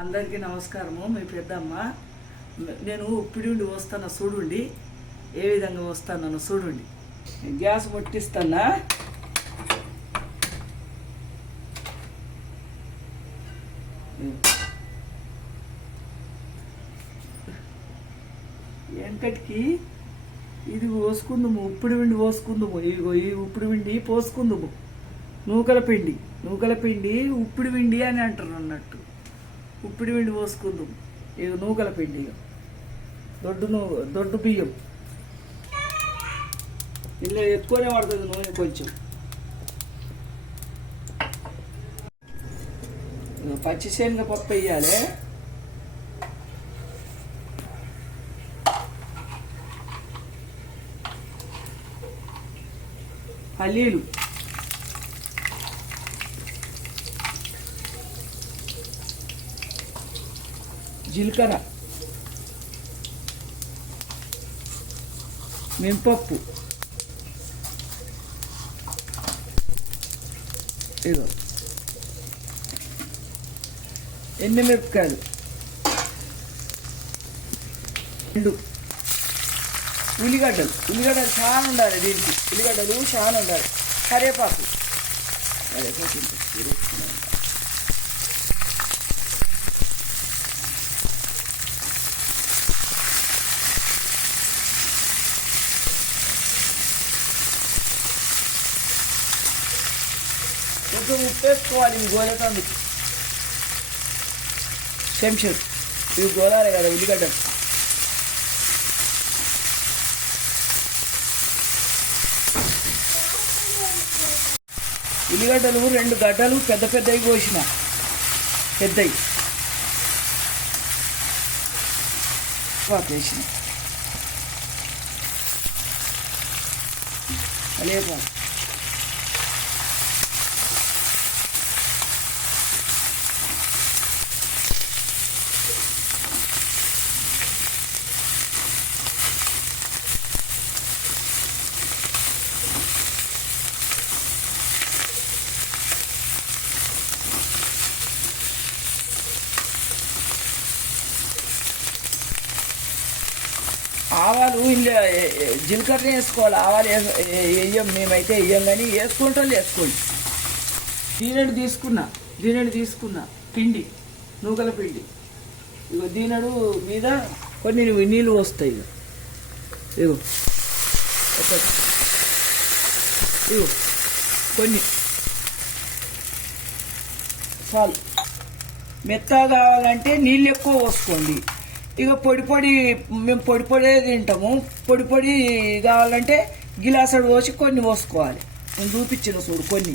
అందరికీ నమస్కారము. మీ పెద్దమ్మ. నేను ఉప్పిడి వస్తాను చూడండి, ఏ విధంగా వస్తాను చూడండి. గ్యాస్ ముట్టిస్తానా. వెనకటికి ఇది పోసుకుందాము, ఉప్పిడి పిండి పోసుకుందాము. ఇగో ఈ ఉప్పిడి పిండి పోసుకుందాము. నూకల పిండి ఉప్పిడి పిండి అని అంటారు అన్నట్టు. ఉప్పిడి పిండి పోసుకుందాం. ఇక నూకల పిండి, దొడ్డు బియ్యం. ఇలా ఎక్కువనే పడుతుంది నూనె కొంచెం. పచ్చిశనగ పప్పు వేయాలి. పల్లీలు, జీలకర్ర, మినపప్పు, ఇదో ఎండుమిరపకాయలు, ఉల్లిగడ్డలు చాలా ఉండాలి దీనికి. ఉల్లిగడ్డలు చాలా ఉండాలి. కరివేపాకు కొంచెం ఉప్పు వేసుకోవాలి. ఇవి గోలేతందుకు చెంచాడు. ఇవి గోలాలి కదా ఉల్లిగడ్డలు. ఉల్లిగడ్డలు 2 గడ్డలు పెద్దవి కోసిన, పెద్దవి వేసిన. కరివేపాకు, ఆవాలు ఇలా జీలకర్ర వేసుకోవాలి. ఆవాలు వేయం, మేమైతే వేయం, కానీ వేసుకుంటాం వేసుకోండి. దీనెడు తీసుకున్నా పిండి, నూకల పిండి. ఇగో దీనెడు మీద కొన్ని నీళ్ళు వస్తాయి. ఇగో ఇగో కొన్ని చాలు. మెత్తగా కావాలంటే నీళ్ళు ఎక్కువ పోసుకోండి. ఇక మేము పొడి తింటాము. పొడి కావాలంటే గిలాసడు పోసి కొన్ని పోసుకోవాలి. నేను చూపించిన చూడు కొన్ని.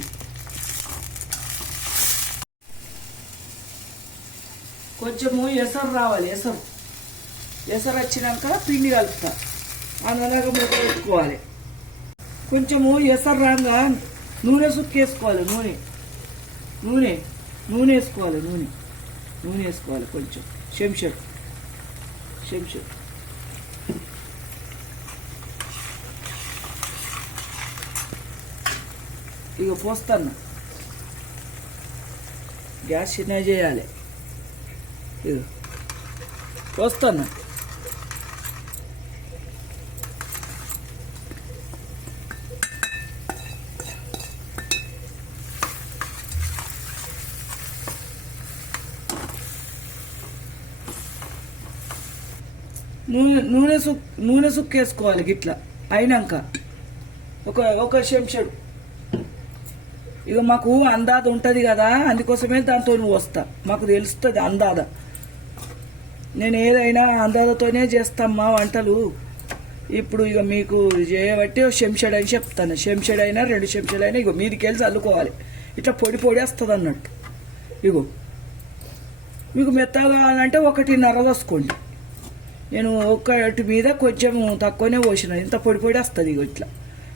కొంచెము ఎసరు రావాలి. ఎసరు వచ్చినాక పిండి కలుపుతా. అందులోగా మూత పెట్టుకోవాలి. కొంచెము ఎసరు రాగా నూనె సుక్కేసుకోవాలి. నూనె వేసుకోవాలి కొంచెం. చెంచాడు ఇక పోస్తాను. గ్యాస్ చిన్న చేయాలి. ఇక పోస్తాను. నూనె సుక్కేసుకోవాలి. గిట్లా అయినాక ఒక చెంచాడు. ఇక మాకు అందాద ఉంటుంది కదా, అందుకోసమే దాంతో వస్తా. మాకు తెలుస్తుంది అందాద. నేను ఏదైనా అందాదతోనే చేస్తామ్మా వంటలు. ఇప్పుడు ఇక మీకు చేయబట్టి ఒక చెంచాడు అని చెప్తాను. చెంచాడైనా 2 చెంచాలైనా ఇగో మీదికెళ్ళి చల్లుకోవాలి. ఇట్లా పొడి వస్తుంది అన్నట్టు. ఇగో మీకు మెత్తగా కావాలంటే 1.5 పోసుకోండి. నేను ఒకటి మీద కొంచెం తక్కువనే పోసిన. ఇంత పొడి వస్తుంది. ఇగో ఇట్లా.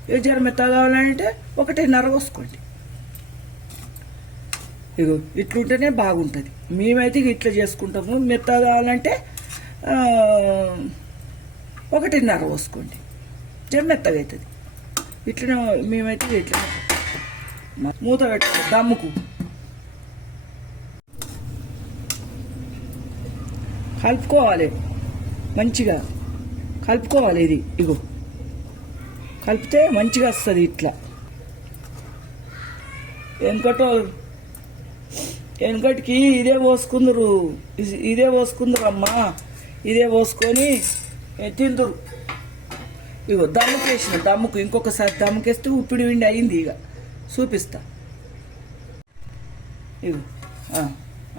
ఇక జర మెత్తగా కావాలంటే 1.5 పోసుకోండి. ఇగో ఇట్లుంటేనే బాగుంటుంది. మేమైతే ఇట్లా చేసుకుంటాము. మెత్తగా కావాలంటే 1.5 పోసుకోండి. జర మెత్తగా అవుతుంది. ఇట్లనే మేమైతే ఇట్లా మూత పెట్టాలి. దమ్ముకు కలుపుకోవాలి మంచిగా కలుపుకోవాలి. ఇది ఇగో కలిపితే మంచిగా వస్తుంది ఇట్లా. వెనకటికి ఇదే పోసుకుందరు, ఇదే పోసుకుందరు అమ్మా, ఇదే పోసుకొని తిందురు. ఇగో దమ్ముకేసిన, దమ్ముకు ఇంకొకసారి దమ్ముకేస్తే ఉప్పిడి విండి అయింది. ఇక చూపిస్తా. ఇగో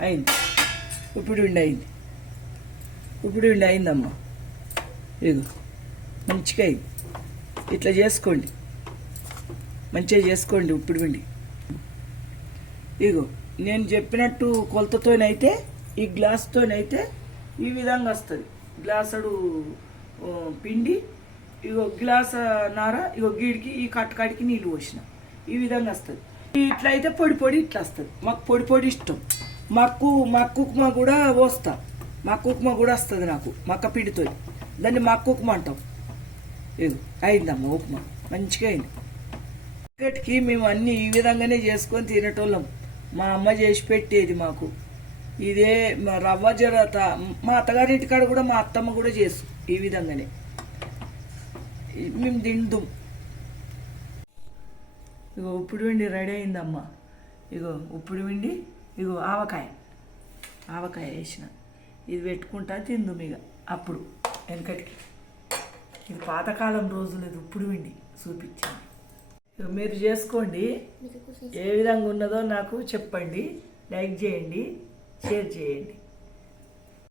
అయింది, ఉప్పిడి విండి అయింది, ఉప్పిడి విండి అయిందమ్మా. ఇగో మంచిగా అయింది. ఇట్లా చేసుకోండి, మంచిగా చేసుకోండి ఉప్పిడి విండి. ఇగో నేను చెప్పినట్టు కొలతతోనైతే, ఈ గ్లాస్తోనైతే ఈ విధంగా వస్తుంది. గ్లాసుడు పిండి, ఇగో గ్లాస్ నార, ఇగో గీడికి ఈ కట్టకాడికి నీళ్ళు పోసిన ఈ విధంగా వస్తుంది. ఇట్లా అయితే పొడి పొడి ఇట్లా వస్తుంది. మాకు పొడి పొడి ఇష్టం. మక్కు ఉప్మా కూడా పోస్తా. మక్కు ఉప్మా కూడా వస్తుంది నాకు, మక్క పిండితో. దాన్ని మక్కు ఉప్మా అంటాం. ఇగో అయిందమ్మా ఉప్మా, మంచిగా అయింది. ఇక్కడికి మేము అన్నీ ఈ విధంగానే చేసుకొని తినేటోళ్ళం. మా అమ్మ చేసి పెట్టేది మాకు. ఇదే మా రవ్వ జరత, మా అత్తగారింటి కాడ కూడా మా అత్తమ్మ కూడా చేసు ఈ విధంగానే మేము తిందుం. ఇగో ఉప్పుడు విండి రెడీ అయిందమ్మా. ఇగో ఉప్పుడు విండి, ఇగో ఆవకాయ వేసిన, ఇది పెట్టుకుంటా తిందుం. ఇక అప్పుడు వెనకటికి ఇది పాతకాలం రోజులు, ఇది ఉప్పుడు విండి చూపించాను. మీరు చేసుకోండి, ఏ విధంగా ఉన్నదో నాకు చెప్పండి, లైక్ చేయండి, షేర్ చేయండి.